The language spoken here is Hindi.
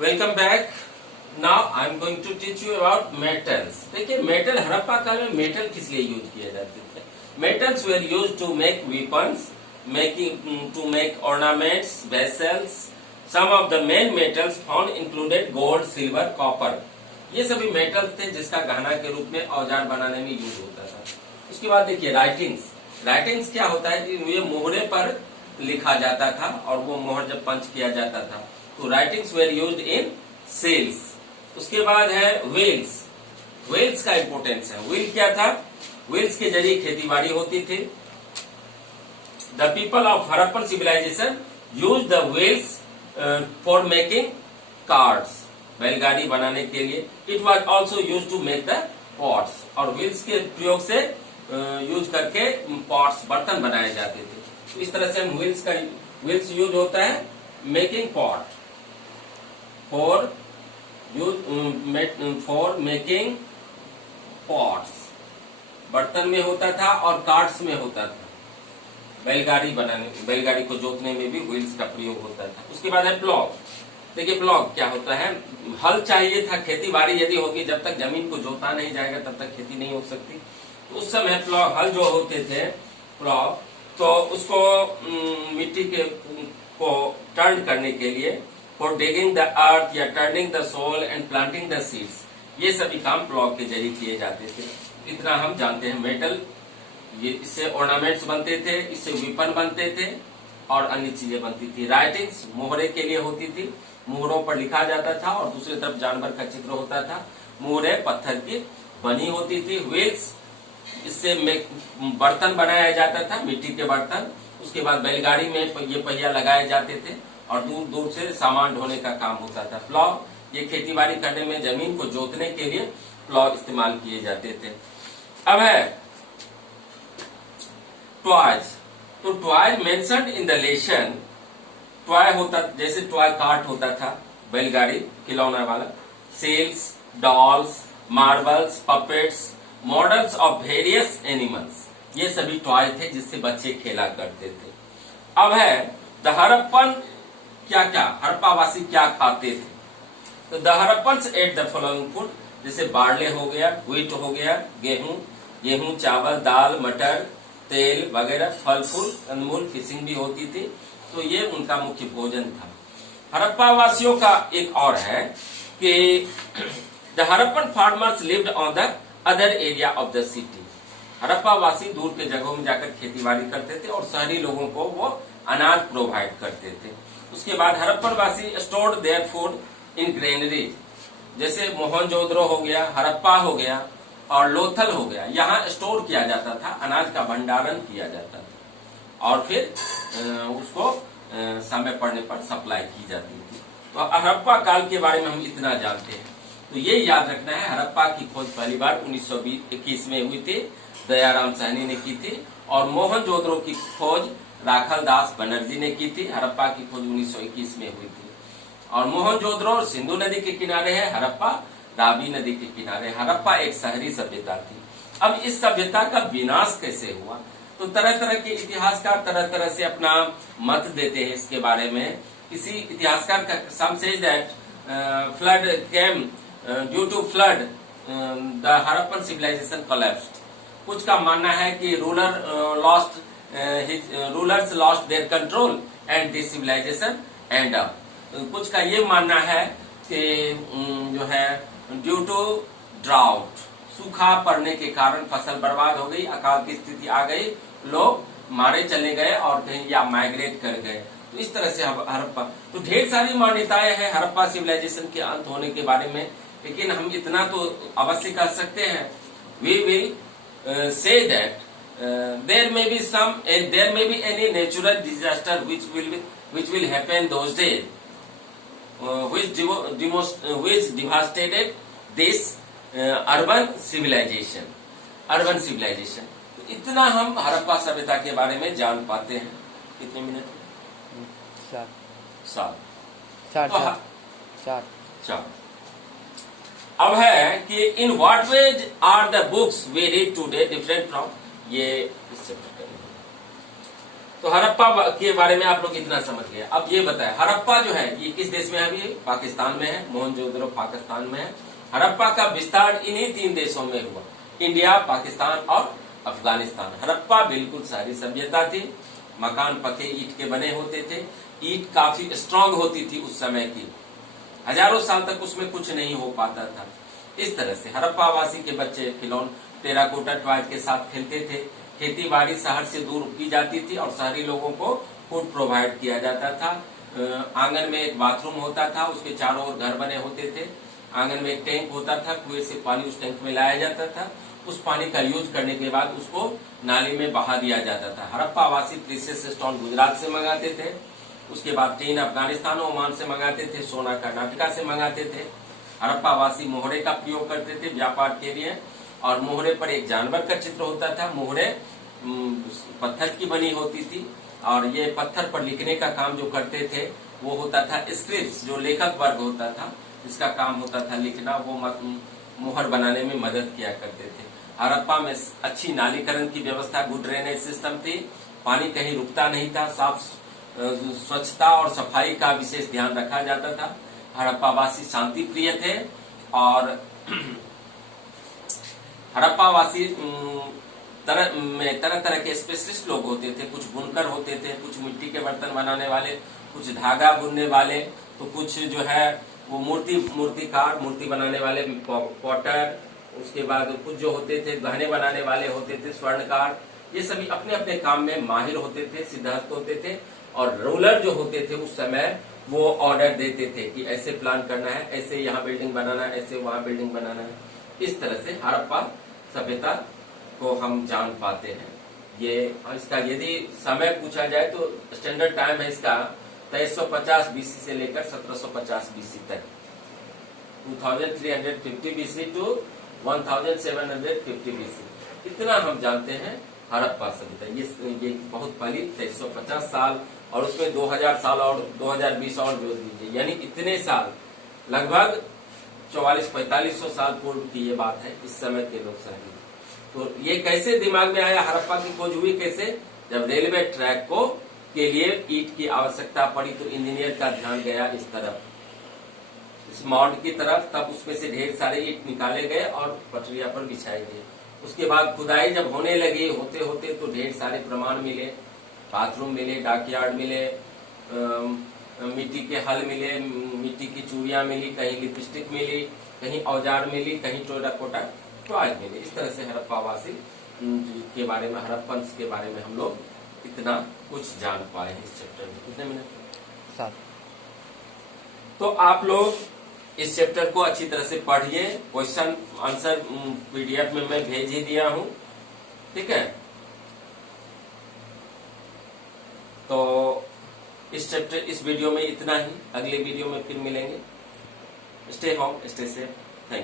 Welcome back. Now I am going to teach you about metals. देखिए मेटल, हड़प्पा काल में मेटल किस लिए यूज किए जाते थे? Metals were use to make weapons, to make ornaments, vessels. Some of the main metals found included gold, silver, copper. ये सभी मेटल्स थे जिसका गहना के रूप में औजार बनाने में यूज होता था। उसके बाद देखिए राइटिंग्स। राइटिंग्स क्या होता है कि ये मोहरे पर लिखा जाता था और वो मोहर जब पंच किया जाता था तो writings were used in seals. उसके बाद है व्हील्स। व्हील्स का इंपोर्टेंस है। व्हील क्या था? व्हील्स के जरिए खेती बाड़ी होती थी। The people of Harappan civilisation use the wheels for making carts, बैलगाड़ी बनाने के लिए। It was also use to make the pots, और व्हील्स के प्रयोग से यूज करके पॉट्स, बर्तन बनाए जाते थे। तो इस तरह से हम व्हील्स यूज होता है making pot, for making pots, बर्तन में होता था और कार्ड्स में होता था। बैलगाड़ी बनाने, बैलगाड़ी को जोतने में भी व्हील्स का प्रयोग होता था। उसके बाद है प्लॉग। देखिए प्लॉग क्या होता है? हल चाहिए था, खेती बाड़ी यदि होगी, जब तक जमीन को जोता नहीं जाएगा तब तक खेती नहीं हो सकती। तो उस समय प्लॉग, हल जो होते थे प्लॉग, तो उसको मिट्टी के को टर्न करने के लिए, फॉर डिगिंग द अर्थ या turning the soil and planting the seeds, ये सभी काम प्लॉग के जरिए किए जाते थे। इतना हम जानते हैं। मेटल, ये इससे ऑर्नामेंट्स बनते थे, इससे वेपन बनते थे और अन्य चीजें बनती थी। राइटिंग्स मोहरे के लिए होती थी, मोहरों पर लिखा जाता था और दूसरी तरफ जानवर का चित्र होता था। मोहरे पत्थर की बनी होती थी। व्हील्स, इससे बर्तन बनाया जाता था, मिट्टी के बर्तन। उसके बाद बैलगाड़ी में ये पहिया लगाए जाते थे और दूर दूर से सामान ढोने का काम होता था। प्लॉव, ये खेती बाड़ी करने में, जमीन को जोतने के लिए प्लॉव इस्तेमाल किए जाते थे। अब है टॉयज। तो toys mentioned in the lesson, toy होता, जैसे टॉय कार्ट होता था, बैलगाड़ी खिलौना वाला, seals, dolls, marbles, puppets, models of various animals, ये सभी टॉय थे जिससे बच्चे खेला करते थे। अब है द हड़प्पन, क्या क्या हड़प्पावासी क्या खाते थे? तो the Harappans at the following food, जैसे बार्ले हो गया, व्हीट हो गया, गेहूं, चावल, दाल, मटर, तेल वगैरह, फल फूल, कंदमूल, फिशिंग भी होती थी। तो ये उनका मुख्य भोजन था। हड़प्पा वासियों का एक और है कि the Harappan farmers lived on the other area of the city. Harappa वासी दूर के जगहों में जाकर खेती बाड़ी करते थे और शहरी लोगों को वो अनाज प्रोवाइड करते थे। उसके बाद हड़प्पन वासी stored their food in granaries, जैसे मोहनजोदड़ो हो गया, हड़प्पा हो गया और लोथल हो गया। यहाँ स्टोर किया जाता था, अनाज का भंडारण किया जाता था और फिर उसको समय पड़ने पर सप्लाई की जाती थी। तो हड़प्पा काल के बारे में हम इतना जानते हैं। तो ये याद रखना है, हड़प्पा की खोज पहली बार 1921 में हुई थी, दयाराम साहनी ने की थी, और मोहनजोदड़ो की खोज राखल दास बनर्जी ने की थी। हड़प्पा की खोज 1921 में हुई थी। और मोहनजोदड़ो सिंधु नदी के किनारे है, हड़प्पा रावी नदी के किनारे। हड़प्पा एक शहरी सभ्यता थी। अब इस सभ्यता का विनाश कैसे हुआ? तो तरह तरह के इतिहासकार तरह तरह से अपना मत देते हैं इसके बारे में। किसी इतिहासकार का some says that flood came due to flood the Harappan civilization collapsed. कुछ का मानना है कि rulers lost their control and this civilization end up. कुछ का ये मानना है कि जो है ड्यू टू ड्राउट, सूखा पड़ने के कारण फसल बर्बाद हो गई, अकाल की स्थिति आ गई, लोग मारे चले गए और कहीं या माइग्रेट कर गए। तो इस तरह से हड़प्पा, तो ढेर सारी मान्यताएं हैं हड़प्पा सिविलाइजेशन के अंत होने के बारे में, लेकिन हम इतना तो अवश्य कर सकते हैं, we will see that there may be any natural disaster which will happen those days, which devastated this urban civilization. तो इतना हम हड़प्पा सभ्यता के बारे में जान पाते हैं। कितने मिनट? 7। अब है कि in what ways are the books we read today different from, ये इस चैप्टर का तो हड़प्पा के बारे में आप लोग इतना समझ गए। अब ये बताए हड़प्पा जो है ये किस देश में है? अभी पाकिस्तान में है, मोहनजोदड़ो पाकिस्तान में है। हड़प्पा का विस्तार इन्हीं 3 देशों में हुआ, इंडिया, पाकिस्तान और अफगानिस्तान। हड़प्पा बिल्कुल सारी सभ्यता थी, मकान पक्के ईंट के बने होते थे, ईंट काफी स्ट्रांग होती थी उस समय की, हजारों साल तक उसमें कुछ नहीं हो पाता था। इस तरह से हड़प्पा वासी के बच्चे खिलौने टेराकोटा टॉयज के साथ खेलते थे। खेती बाड़ी शहर से दूर की जाती थी और शहरी लोगों को फूड प्रोवाइड किया जाता था। आंगन में एक बाथरूम होता था, उसके चारों ओर घर बने होते थे। आंगन में एक टैंक होता था, कुएं से पानी उस टैंक में लाया जाता था। उस पानी का यूज करने के बाद उसको नाली में बहा दिया जाता था। हड़प्पा वासी प्रीशियस स्टोन गुजरात से मंगाते थे, उसके बाद टीन अफगानिस्तान ओमान से मंगाते थे, सोना कर्नाटका से मंगाते थे। हड़प्पा वासी मोहरे का प्रयोग करते थे व्यापार के लिए, और मोहरे पर एक जानवर का चित्र होता था। मोहरे पत्थर की बनी होती थी और ये पत्थर पर लिखने का काम जो करते थे वो होता था स्क्रिप्ट्स, जो लेखक वर्ग होता था जिसका काम होता था लिखना, वो मोहर बनाने में मदद किया करते थे। हड़प्पा में अच्छी नालीकरण की व्यवस्था, गुड ड्रेनेज सिस्टम थी, पानी कहीं रुकता नहीं था, साफ स्वच्छता और सफाई का विशेष ध्यान रखा जाता था। हड़प्पा वासी शांति प्रिय थे और हड़प्पा वासी तरह तरह के स्पेशलिस्ट लोग होते थे। कुछ बुनकर होते थे, कुछ मिट्टी के बर्तन बनाने वाले, कुछ धागा बुनने वाले, तो कुछ जो है वो मूर्तिकार, मूर्ति बनाने वाले पॉटर, उसके बाद कुछ जो होते थे गहने बनाने वाले होते थे, स्वर्णकार। ये सभी अपने अपने काम में माहिर होते थे, सिद्धहस्त होते थे। और रूलर जो होते थे उस समय वो ऑर्डर देते थे कि ऐसे प्लान करना है, ऐसे यहाँ बिल्डिंग बनाना है, ऐसे वहाँ बिल्डिंग बनाना है। इस तरह से हड़प्पा सभ्यता को हम जान पाते हैं। ये इसका यदि समय पूछा जाए तो स्टैंडर्ड टाइम है इसका 2350 बीसी से लेकर 1750 बीसी तक, 2350 बीसी टू 1750 बीसी, इतना हम जानते हैं हड़प्पा सभ्यता। ये बहुत पहली 2350 साल और उसमें 2000 साल और 2020 और जोड़ दीजिए, यानी इतने साल, लगभग 4400-4500 साल पूर्व की ये बात है। इस समय के लोग शहरी, तो ये कैसे दिमाग में आया? हड़प्पा की खोज हुई कैसे? जब रेलवे ट्रैक को के लिए ईंट की आवश्यकता पड़ी तो इंजीनियर का ध्यान गया इस तरफ, इस माउंट की तरफ, तब उसमें से ढेर सारे ईंट निकाले गए और पटरिया पर बिछाए गए। उसके बाद खुदाई जब होने लगी, होते होते तो ढेर सारे प्रमाण मिले, बाथरूम मिले, डाकयार्ड मिले, मिट्टी के हल मिले, मिट्टी की चूड़ियां मिली, कहीं लिपस्टिक मिली, कहीं औजार मिली, कहीं टेराकोटा टॉयज मिले। इस तरह से हड़प्पा वासी के बारे में, हड़प्पन्स के बारे में हम लोग इतना कुछ जान पाए हैं इस चैप्टर में। कितने मिनट? 7। तो आप लोग इस चैप्टर को अच्छी तरह से पढ़िए। क्वेश्चन आंसर पीडीएफ में मैं भेज ही दिया हूं, ठीक है। तो इस चैप्टर, इस वीडियो में इतना ही। अगले वीडियो में फिर मिलेंगे। Stay home, stay safe.